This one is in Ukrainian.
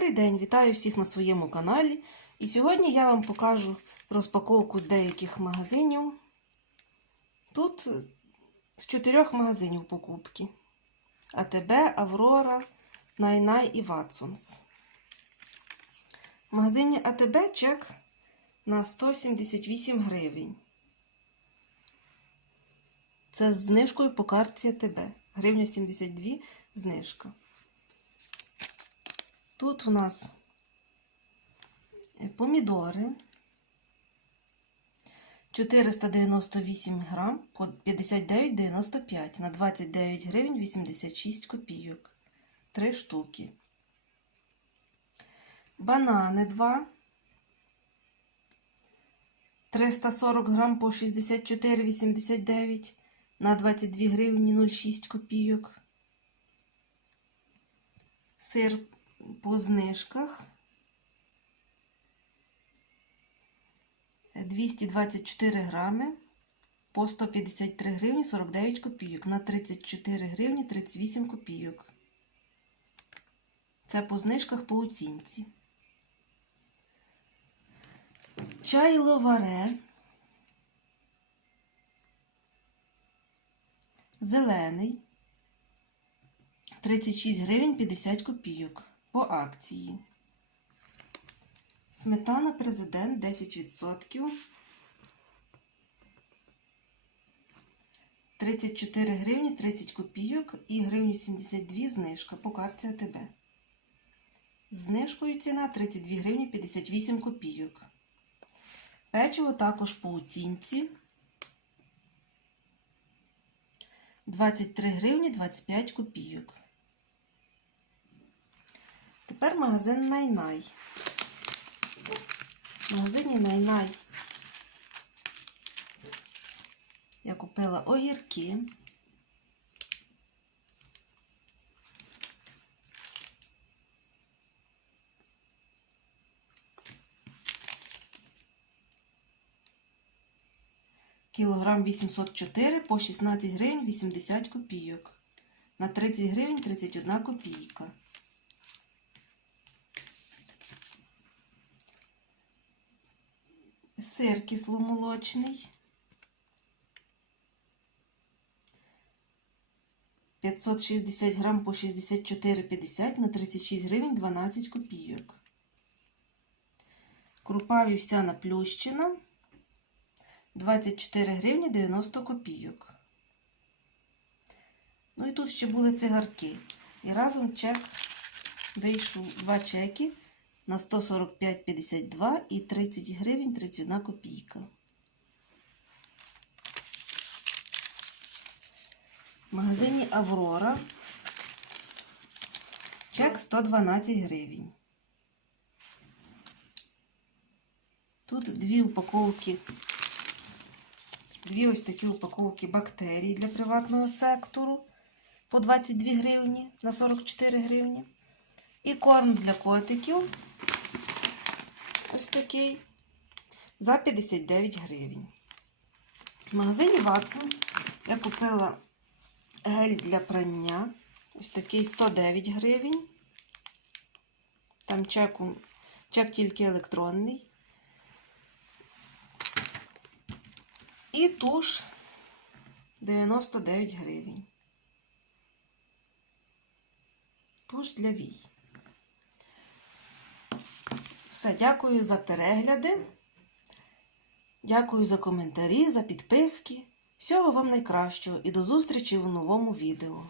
Добрий день! Вітаю всіх на своєму каналі. І сьогодні я вам покажу розпаковку з деяких магазинів. Тут з чотирьох магазинів покупки: АТБ, Аврора, Найнай і Ватсонс. В магазині АТБ чек на 178 гривень. Це з знижкою по картці АТБ. Гривня 72 знижка. Тут у нас помідори 498 грам по 59,95 на 29 гривень 86 копійок. 3 штуки. Банани 2. 340 грам по 64,89 на 22 гривні 06 копійок. Сир по знижках 224 грами по 153 гривні 49 копійок на 34 гривні 38 копійок. Це по знижках по оцінці. Чай ловаре. Зелений. 36 гривень 50 копійок по акції. Сметана президент 10%. 34 гривні 30 копійок і гривню 72 знижка по карті АТБ. Знижкою ціна 32 гривні 58 копійок. Печиво також по оцінці 23 гривні 25 копійок. Тепер магазин Найнай. В магазині Найнай я купила огірки. Кілограм 804 по 16 гривень 80 копійок. На 30 гривень 31 копійка. Сир кисломолочний. 560 грам по 64,50 на 36 гривень 12 копійок. Крупа вівсяна плющина 24 гривні 90 копійок. Ну і тут ще були цигарки. І разом чек вийшов два чеки на 145,52 і 30 гривень 31 копійка. В магазині Аврора чек 112 гривень. Тут дві упаковки, дві ось такі упаковки бактерій для приватного сектору по 22 гривні на 44 гривні. І корм для котиків ось такий за 59 гривень. В магазині Watsons я купила гель для прання. Ось такий 109 гривень. Там чеку, чек тільки електронний. І туш 99 гривень. Туш для вій. Все, дякую за перегляди. Дякую за коментарі, за підписки. Всього вам найкращого і до зустрічі в новому відео.